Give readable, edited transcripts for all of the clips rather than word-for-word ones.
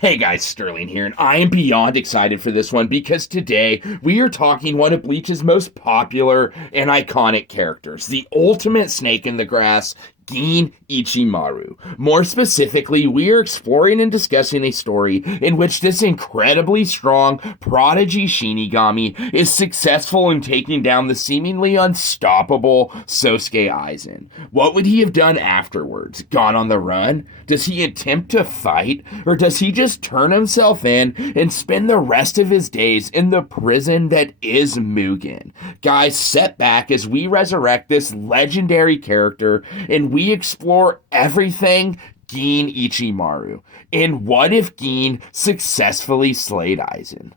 Hey guys, Sterling here, and I am beyond excited for this one because today we are talking one of Bleach's most popular and iconic characters, the ultimate snake in the grass, Gin Ichimaru. More specifically, we are exploring and discussing a story in which this incredibly strong prodigy Shinigami is successful in taking down the seemingly unstoppable Sosuke Aizen. What would he have done afterwards? Gone on the run? Does he attempt to fight? Or does he just turn himself in and spend the rest of his days in the prison that is Mugen? Guys, sit back as we resurrect this legendary character and we explore everything Gin Ichimaru. And what if Gin successfully slayed Aizen?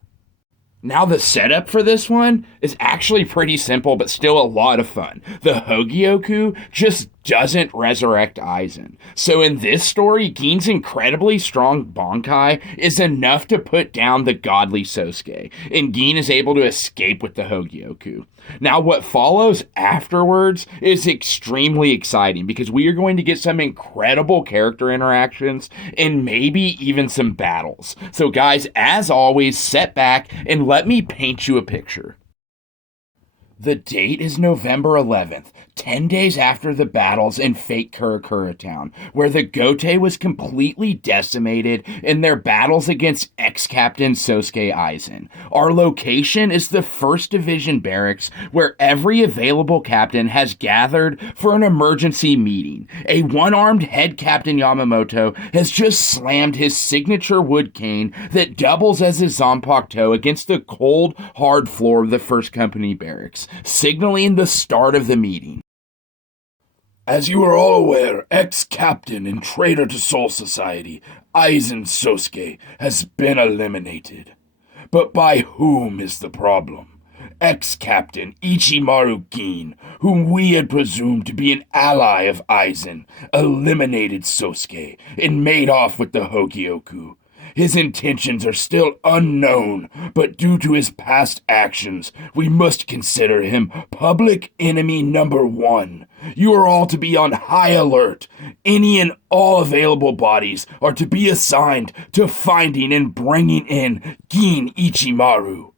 Now, the setup for this one is actually pretty simple, but still a lot of fun. The Hogyoku just doesn't resurrect Aizen. So in this story, Gin's incredibly strong Bankai is enough to put down the godly Sosuke, and Gin is able to escape with the Hogyoku. Now, what follows afterwards is extremely exciting because we are going to get some incredible character interactions and maybe even some battles. So guys, as always, sit back and let me paint you a picture. The date is November 11th, 10 days after the battles in fake Kurakura Town, where the Gote was completely decimated in their battles against ex-captain Sosuke Aizen. Our location is the 1st Division Barracks, where every available captain has gathered for an emergency meeting. A one-armed head captain Yamamoto has just slammed his signature wood cane that doubles as his Zanpakuto against the cold, hard floor of the 1st Company Barracks, signaling the start of the meeting. As you are all aware, ex-captain and traitor to Soul Society, Aizen Sosuke, has been eliminated. But by whom is the problem? Ex-captain Ichimaru Gin, whom we had presumed to be an ally of Aizen, eliminated Sosuke and made off with the Hogyoku. His intentions are still unknown, but due to his past actions, we must consider him public enemy number 1. You are all to be on high alert. Any and all available bodies are to be assigned to finding and bringing in Gin Ichimaru.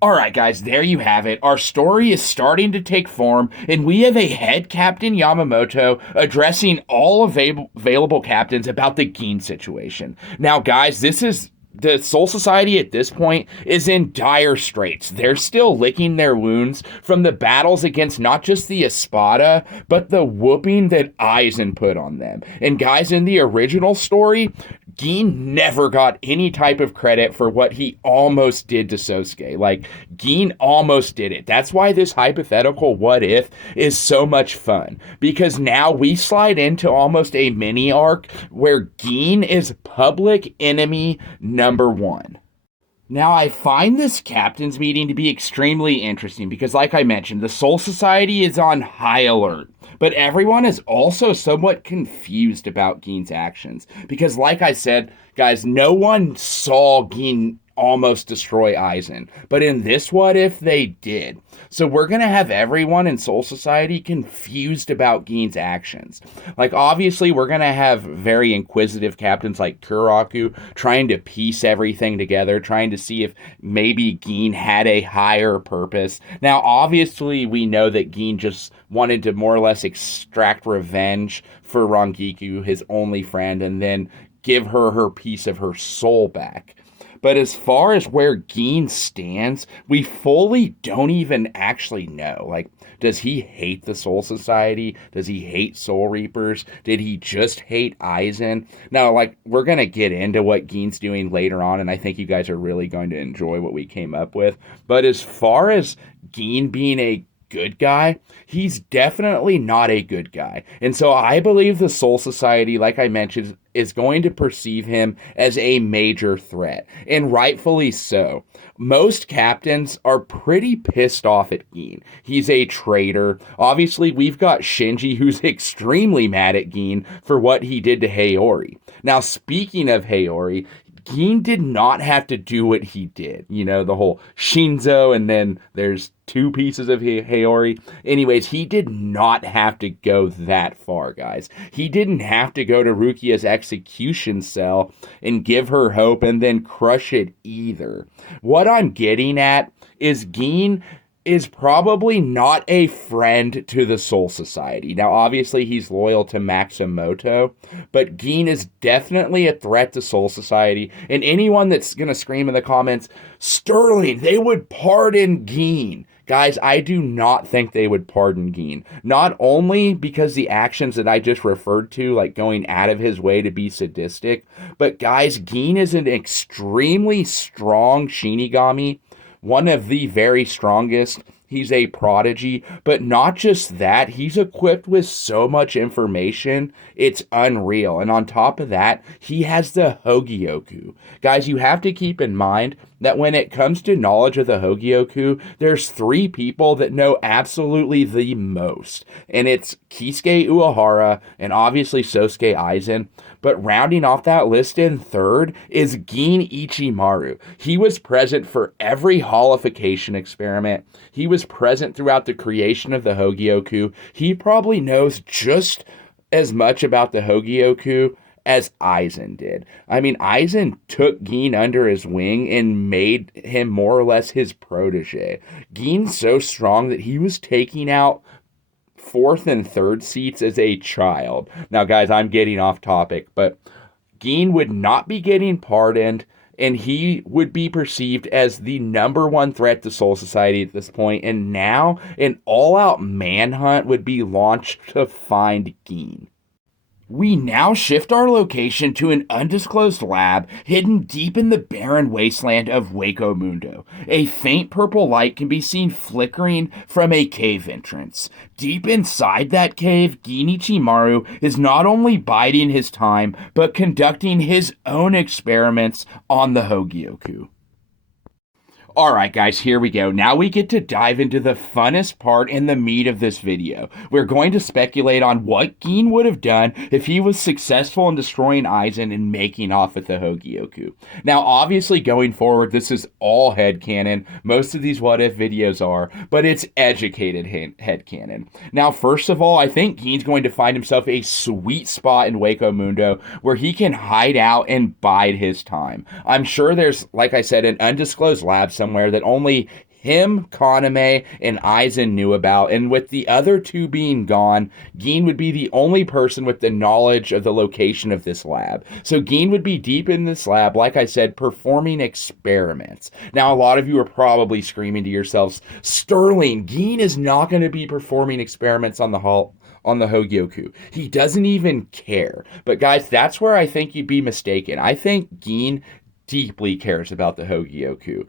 Alright guys, there you have it. Our story is starting to take form, and we have a head captain Yamamoto addressing all available captains about the Gin situation. Now guys, the Soul Society at this point is in dire straits. They're still licking their wounds from the battles against not just the Espada, but the whooping that Aizen put on them. And guys, in the original story, Gin never got any type of credit for what he almost did to Sosuke. Like, Gin almost did it. That's why this hypothetical what if is so much fun. Because now we slide into almost a mini arc where Gin is public enemy number 1. Now, I find this captain's meeting to be extremely interesting because, like I mentioned, the Soul Society is on high alert. But everyone is also somewhat confused about Gin's actions. Because, like I said, guys, no one saw Gin almost destroy Aizen. But in this what if, they did. So we're going to have everyone in Soul Society confused about Gin's actions. Like, obviously, we're going to have very inquisitive captains like Kuraku trying to piece everything together, trying to see if maybe Gin had a higher purpose. Now, obviously, we know that Gin just wanted to more or less extract revenge for Rangiku, his only friend, and then give her piece of her soul back. But as far as where Gin stands, we fully don't even actually know. Like, does he hate the Soul Society? Does he hate Soul Reapers? Did he just hate Aizen? Now, like, we're going to get into what Gin's doing later on, and I think you guys are really going to enjoy what we came up with. But as far as Gin being a good guy, he's definitely not a good guy. And so I believe the Soul Society, like I mentioned, is going to perceive him as a major threat, and rightfully so. Most captains are pretty pissed off at Gin. He's a traitor. Obviously, we've got Shinji, who's extremely mad at Gin for what he did to Haori. Now, speaking of Haori, Gin did not have to do what he did. You know, the whole Shinzo, and then there's two pieces of Haori. Anyways, he did not have to go that far, guys. He didn't have to go to Rukia's execution cell and give her hope and then crush it either. What I'm getting at is Gin is probably not a friend to the Soul Society. Now, obviously, he's loyal to Matsumoto, but Gin is definitely a threat to Soul Society. And anyone that's going to scream in the comments, Sterling, they would pardon Gin. Guys, I do not think they would pardon Gin. Not only because the actions that I just referred to, like going out of his way to be sadistic, but guys, Gin is an extremely strong Shinigami, one of the very strongest. He's a prodigy, but not just that, he's equipped with so much information, it's unreal. And on top of that, he has the Hogyoku. Guys, you have to keep in mind that when it comes to knowledge of the Hogyoku, there's three people that know absolutely the most. And it's Kisuke Urahara and obviously Sosuke Aizen. But rounding off that list in third is Gin Ichimaru. He was present for every holification experiment. He was present throughout the creation of the Hogyoku. He probably knows just as much about the Hogyoku as Aizen did. I mean, Aizen took Gin under his wing and made him more or less his protege. Gin's so strong that he was taking out fourth and third seats as a child. Now, guys, I'm getting off topic, but Gin would not be getting pardoned, and he would be perceived as the number one threat to Soul Society at this point. And now an all-out manhunt would be launched to find Gin. We now shift our location to an undisclosed lab hidden deep in the barren wasteland of Hueco Mundo. A faint purple light can be seen flickering from a cave entrance. Deep inside that cave, Gin Ichimaru is not only biding his time, but conducting his own experiments on the Hogyoku. Alright guys, here we go. Now we get to dive into the funnest part and the meat of this video. We're going to speculate on what Gin would have done if he was successful in destroying Aizen and making off with the Hogyoku. Now obviously going forward, this is all headcanon. Most of these what if videos are, but it's educated headcanon. Now first of all, I think Gin's going to find himself a sweet spot in Hueco Mundo where he can hide out and bide his time. I'm sure there's, like I said, an undisclosed lab somewhere that only him, Kaname, and Aizen knew about, and with the other two being gone, Gin would be the only person with the knowledge of the location of this lab. So Gin would be deep in this lab, like I said, performing experiments. Now, a lot of you are probably screaming to yourselves, Sterling, Gin is not going to be performing experiments on the Hogyoku. He doesn't even care. But guys, that's where I think you'd be mistaken. I think Gin deeply cares about the Hogyoku.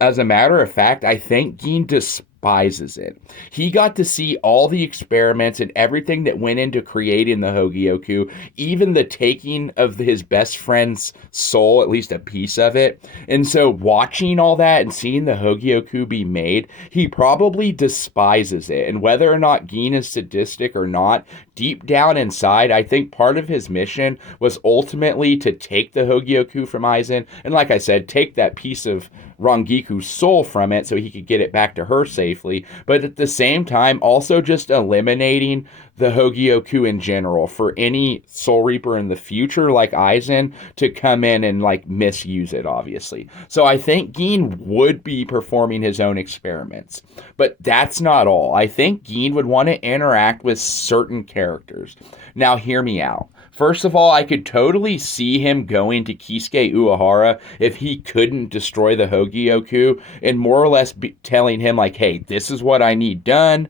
As a matter of fact, I think Gin despises it. He got to see all the experiments and everything that went into creating the Hogyoku, even the taking of his best friend's soul, at least a piece of it. And so watching all that and seeing the Hogyoku be made, he probably despises it. And whether or not Gin is sadistic or not, deep down inside, I think part of his mission was ultimately to take the Hogyoku from Aizen. And like I said, take that piece of Rangiku's soul from it so he could get it back to her safely, but at the same time also just eliminating the Hogyoku in general for any Soul Reaper in the future like Aizen to come in and like misuse it, obviously. So I think Gin would be performing his own experiments, but that's not all. I think Gin would want to interact with certain characters. Now hear me out. First of all, I could totally see him going to Kisuke Urahara if he couldn't destroy the Hogyoku and more or less telling him like, hey, this is what I need done.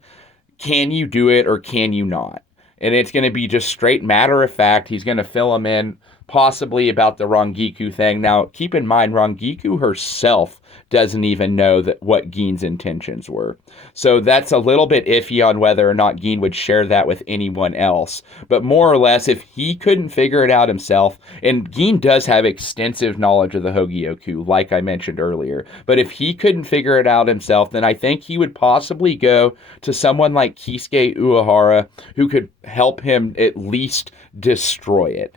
Can you do it or can you not? And it's going to be just straight matter of fact. He's going to fill him in possibly about the Rangiku thing. Now, keep in mind, Rangiku herself doesn't even know that what Gin's intentions were. So that's a little bit iffy on whether or not Gin would share that with anyone else. But more or less, if he couldn't figure it out himself, and Gin does have extensive knowledge of the Hogyoku, like I mentioned earlier, but if he couldn't figure it out himself, then I think he would possibly go to someone like Kisuke Urahara who could help him at least destroy it.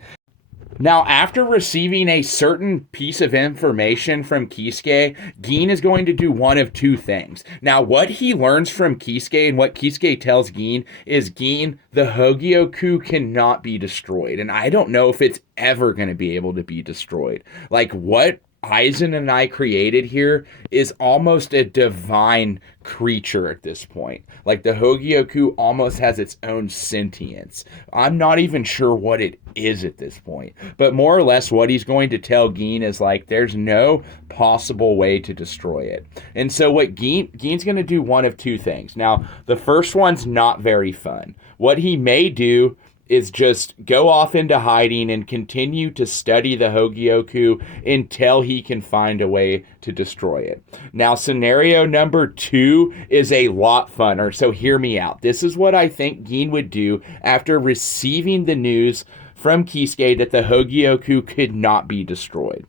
Now, after receiving a certain piece of information from Kisuke, Gin is going to do one of two things. Now, what he learns from Kisuke and what Kisuke tells Gin is, Gin, the Hogyoku cannot be destroyed. And I don't know if it's ever going to be able to be destroyed. Like, what Aizen and I created here is almost a divine creature at this point. Like, the Hogyoku almost has its own sentience. I'm not even sure what it is at this point. But more or less what he's going to tell Gin is like, there's no possible way to destroy it. And so what Gin's going to do one of two things. Now, the first one's not very fun. What he may do is just go off into hiding and continue to study the Hogyoku until he can find a way to destroy it. Now, scenario number 2 is a lot funner, so hear me out. This is what I think Gin would do after receiving the news from Kisuke that the Hogyoku could not be destroyed.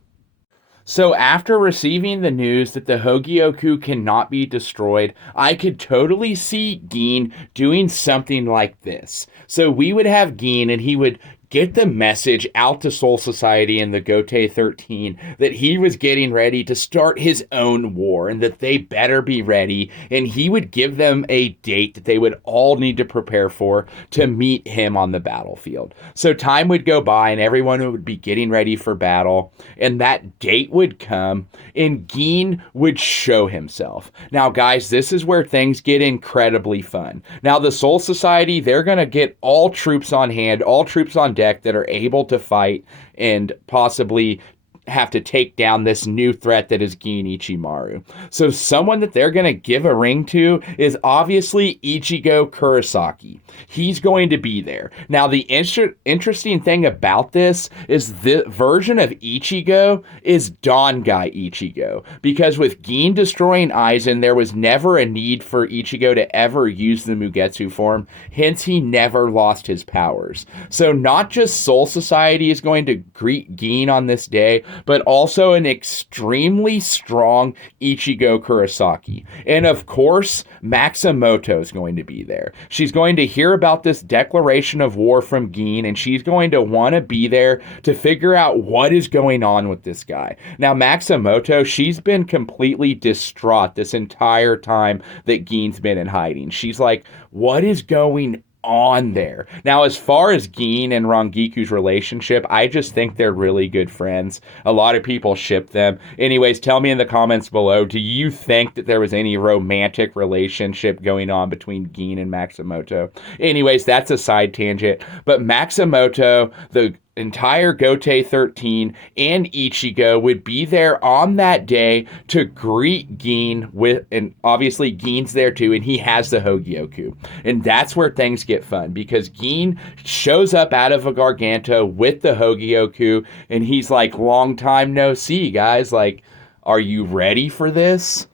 So after receiving the news that the Hogyoku cannot be destroyed, I could totally see Gin doing something like this. So we would have Gin and he would get the message out to Soul Society and the Gote 13 that he was getting ready to start his own war and that they better be ready, and he would give them a date that they would all need to prepare for to meet him on the battlefield. So time would go by and everyone would be getting ready for battle, and that date would come and Gin would show himself. Now guys, this is where things get incredibly fun. Now the Soul Society, they're going to get all troops on hand, all troops on deck that are able to fight and possibly have to take down this new threat that is Gin Ichimaru. So someone that they're going to give a ring to is obviously Ichigo Kurosaki. He's going to be there. Now, the interesting thing about this is the version of Ichigo is Dangai Ichigo, because with Gin destroying Aizen, there was never a need for Ichigo to ever use the Mugetsu form, hence he never lost his powers. So not just Soul Society is going to greet Gin on this day, but also an extremely strong Ichigo Kurosaki. And of course, Maximoto is going to be there. She's going to hear about this declaration of war from Gin, and she's going to want to be there to figure out what is going on with this guy. Now, Maximoto, she's been completely distraught this entire time that Gin's been in hiding. She's like, what is going on there? Now, as far as Gin and Rangiku's relationship, I just think they're really good friends. A lot of people ship them. Anyways, tell me in the comments below, do you think that there was any romantic relationship going on between Gin and Maximoto? Anyways, that's a side tangent. But Maximoto, the entire Gote 13 and Ichigo would be there on that day to greet Gin with, and obviously Gin's there too, and he has the Hogyoku. And that's where things get fun, because Gin shows up out of a Gargantua with the Hogyoku, and he's like, long time no see, guys. Like, are you ready for this?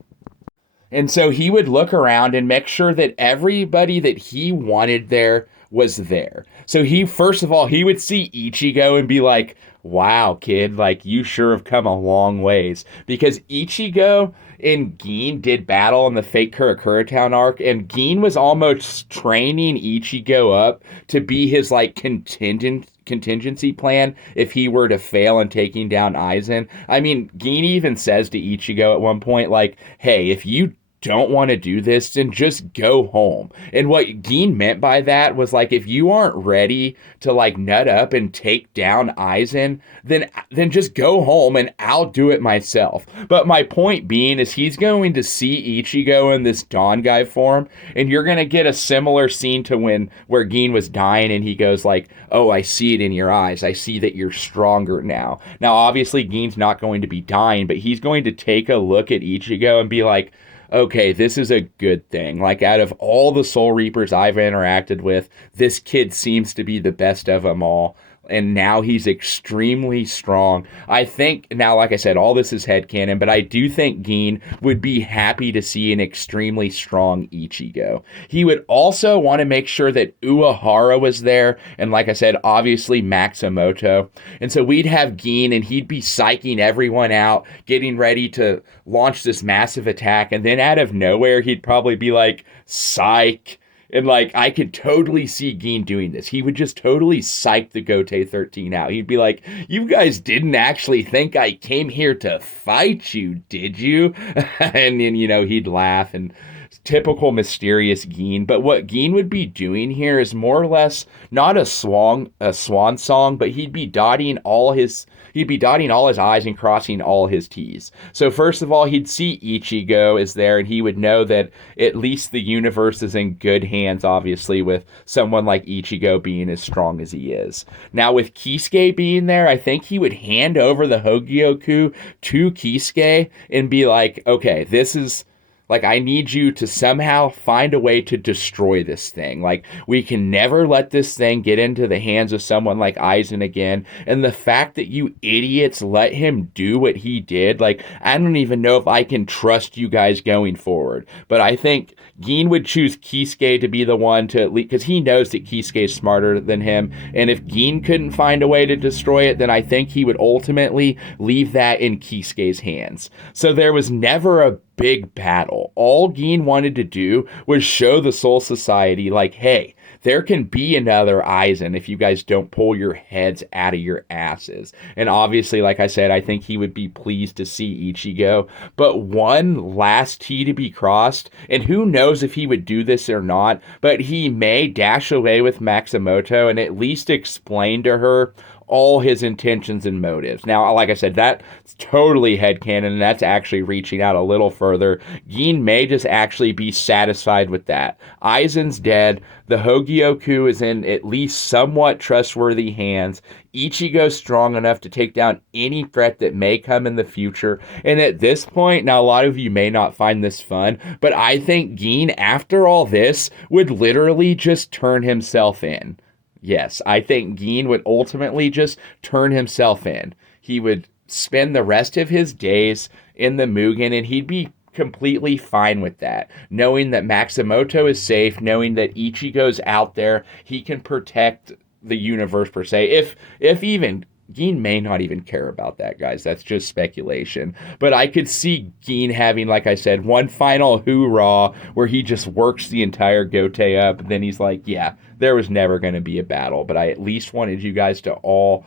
And so he would look around and make sure that everybody that he wanted there was there. So he, first of all, he would see Ichigo and be like, wow, kid, like, you sure have come a long ways. Because Ichigo and Gin did battle in the fake Kurakura Town arc, and Gin was almost training Ichigo up to be his, like, contingency plan if he were to fail in taking down Aizen. I mean, Gin even says to Ichigo at one point, like, hey, if you don't want to do this, then just go home. And what Gin meant by that was, like, if you aren't ready to, like, nut up and take down Aizen, then just go home and I'll do it myself. But my point being is he's going to see Ichigo in this Dangai form, and you're going to get a similar scene to where Gin was dying and he goes like, oh, I see it in your eyes. I see that you're stronger now. Now, obviously, Gin's not going to be dying, but he's going to take a look at Ichigo and be like, okay, this is a good thing. Like, out of all the Soul Reapers I've interacted with, this kid seems to be the best of them all. And now he's extremely strong. I think, now, like I said, all this is headcanon, but I do think Gin would be happy to see an extremely strong Ichigo. He would also want to make sure that Urahara was there, and like I said, obviously Maximoto. And so we'd have Gin, and he'd be psyching everyone out, getting ready to launch this massive attack, and then out of nowhere, he'd probably be like, psych. And like I could totally see Gin doing this. He would just totally psych the Gote 13 out. He'd be like, "You guys didn't actually think I came here to fight you, did you?" And then, he'd laugh and typical mysterious Gin. But what Gin would be doing here is more or less not a swan song, but he'd be dotting all his I's and crossing all his T's. So first of all, he'd see Ichigo is there, and he would know that at least the universe is in good hands, obviously, with someone like Ichigo being as strong as he is. Now, with Kisuke being there, I think he would hand over the Hogyoku to Kisuke and be like, okay, this is... like, I need you to somehow find a way to destroy this thing. Like, we can never let this thing get into the hands of someone like Aizen again. And the fact that you idiots let him do what he did, like, I don't even know if I can trust you guys going forward. But I think Gin would choose Kisuke to be the one to, because he knows that Kisuke is smarter than him. And if Gin couldn't find a way to destroy it, then I think he would ultimately leave that in Kisuke's hands. So there was never a big battle. All Gin wanted to do was show the Soul Society, like, hey, there can be another Aizen if you guys don't pull your heads out of your asses. And obviously, like I said, I think he would be pleased to see Ichigo. But one last T to be crossed, and who knows if he would do this or not, but he may dash away with Matsumoto and at least explain to her all his intentions and motives. Now, like I said, that's totally headcanon, and that's actually reaching out a little further. Gin may just actually be satisfied with that. Aizen's dead. The Hogyoku is in at least somewhat trustworthy hands. Ichigo's strong enough to take down any threat that may come in the future. And at this point, now a lot of you may not find this fun, but I think Gin, after all this, would literally just turn himself in. Yes, I think Gin would ultimately just turn himself in. He would spend the rest of his days in the Mugen, and he'd be completely fine with that, knowing that Matsumoto is safe, knowing that Ichigo's out there, he can protect the universe per se. If even Gin may not even care about that, guys. That's just speculation. But I could see Gin having, like I said, one final hoorah where he just works the entire Gote up. And then he's like, yeah, there was never going to be a battle. But I at least wanted you guys to all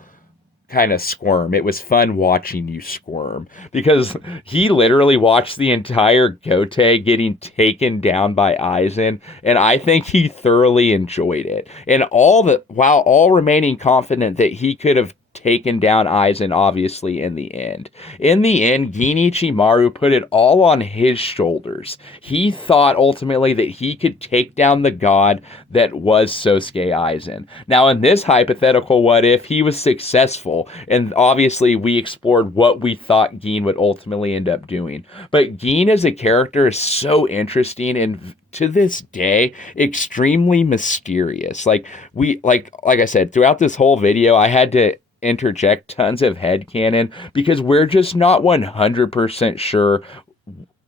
kind of squirm. It was fun watching you squirm. Because he literally watched the entire Gote getting taken down by Aizen. And I think he thoroughly enjoyed it. And while all remaining confident that he could have taken down Aizen, obviously, in the end. In the end, Gin Ichimaru put it all on his shoulders. He thought ultimately that he could take down the god that was Sosuke Aizen. Now, in this hypothetical what if, he was successful, and obviously we explored what we thought Gin would ultimately end up doing. But Gin as a character is so interesting and to this day, extremely mysterious. Like I said, throughout this whole video, I had to interject tons of headcanon because we're just not 100% sure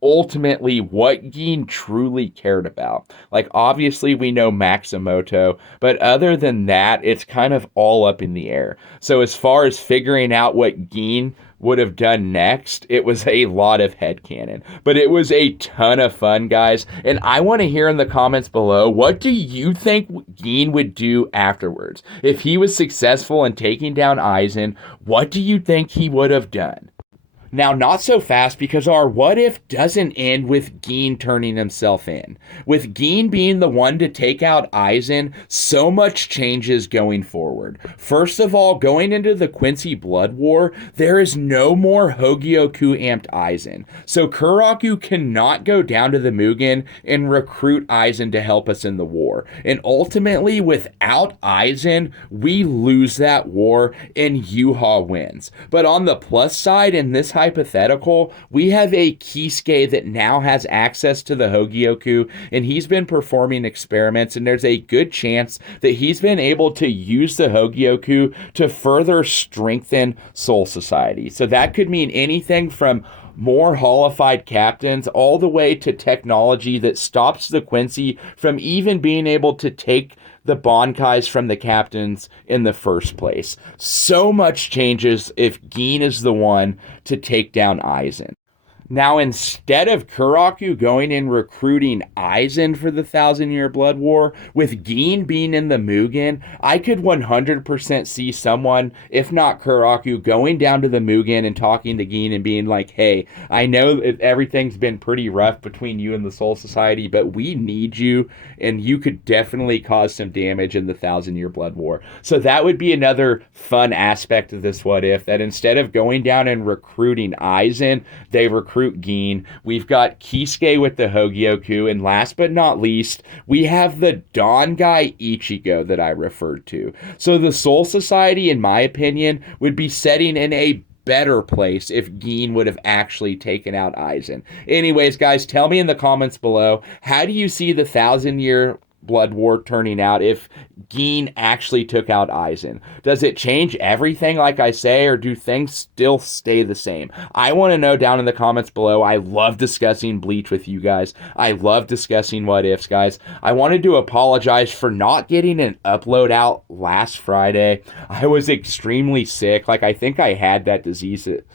ultimately what Gin truly cared about. Like, obviously we know Matsumoto, but other than that, it's kind of all up in the air. So as far as figuring out what Gin would have done next, it was a lot of headcanon. But it was a ton of fun, guys. And I want to hear in the comments below, what do you think Gin would do afterwards? If he was successful in taking down Aizen, what do you think he would have done? Now, not so fast, because our what if doesn't end with Gin turning himself in. With Gin being the one to take out Aizen, so much changes going forward. First of all, going into the Quincy Blood War, there is no more Hogyoku amped Aizen. So Kuraku cannot go down to the Mugen and recruit Aizen to help us in the war. And ultimately, without Aizen, we lose that war and Yuha wins. But on the plus side, in this hypothetical, we have a Kisuke that now has access to the Hogyoku, and he's been performing experiments, and there's a good chance that he's been able to use the Hogyoku to further strengthen Soul Society. So that could mean anything from more holified captains all the way to technology that stops the Quincy from even being able to take the Bankais from the captains in the first place. So much changes if Gin is the one to take down Aizen. Now, instead of Kuraku going and recruiting Aizen for the Thousand Year Blood War, with Gin being in the Mugen, I could 100% see someone, if not Kuraku, going down to the Mugen and talking to Gin and being like, hey, I know everything's been pretty rough between you and the Soul Society, but we need you, and you could definitely cause some damage in the Thousand Year Blood War. So that would be another fun aspect of this What If, that instead of going down and recruiting Aizen, they recruit Gin. We've got Kisuke with the Hogyoku, and last but not least, we have the Dawn guy Ichigo that I referred to. So the Soul Society, in my opinion, would be setting in a better place if Gin would have actually taken out Aizen. Anyways, guys, tell me in the comments below, how do you see the Thousand Year Blood War turning out if Gin actually took out Aizen? Does it change everything like I say, or do things still stay the same? I want to know down in the comments below. I love discussing Bleach with you guys. I love discussing what ifs, guys. I wanted to apologize for not getting an upload out last Friday. I was extremely sick. Like, I think I had that disease that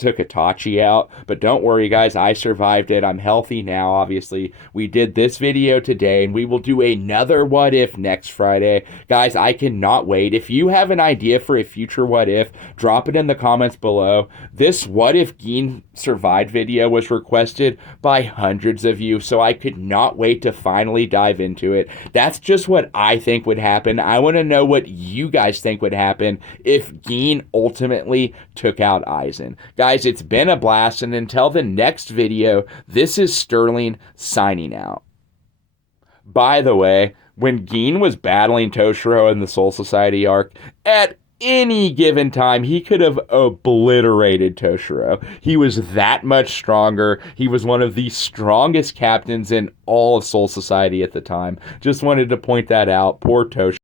took Itachi out, but don't worry, guys, I survived it. I'm healthy now. Obviously, we did this video today, and we will do another What If next Friday. Guys, I cannot wait. If you have an idea for a future What If, drop it in the comments below. This What If Gin survived video was requested by hundreds of you, so I could not wait to finally dive into it. That's just what I think would happen. I want to know what you guys think would happen if Gin ultimately took out Aizen. Guys, it's been a blast, and until the next video, this is Sterling signing out. By the way, when Gin was battling Toshiro in the Soul Society arc, at any given time, he could have obliterated Toshiro. He was that much stronger. He was one of the strongest captains in all of Soul Society at the time. Just wanted to point that out. Poor Toshiro.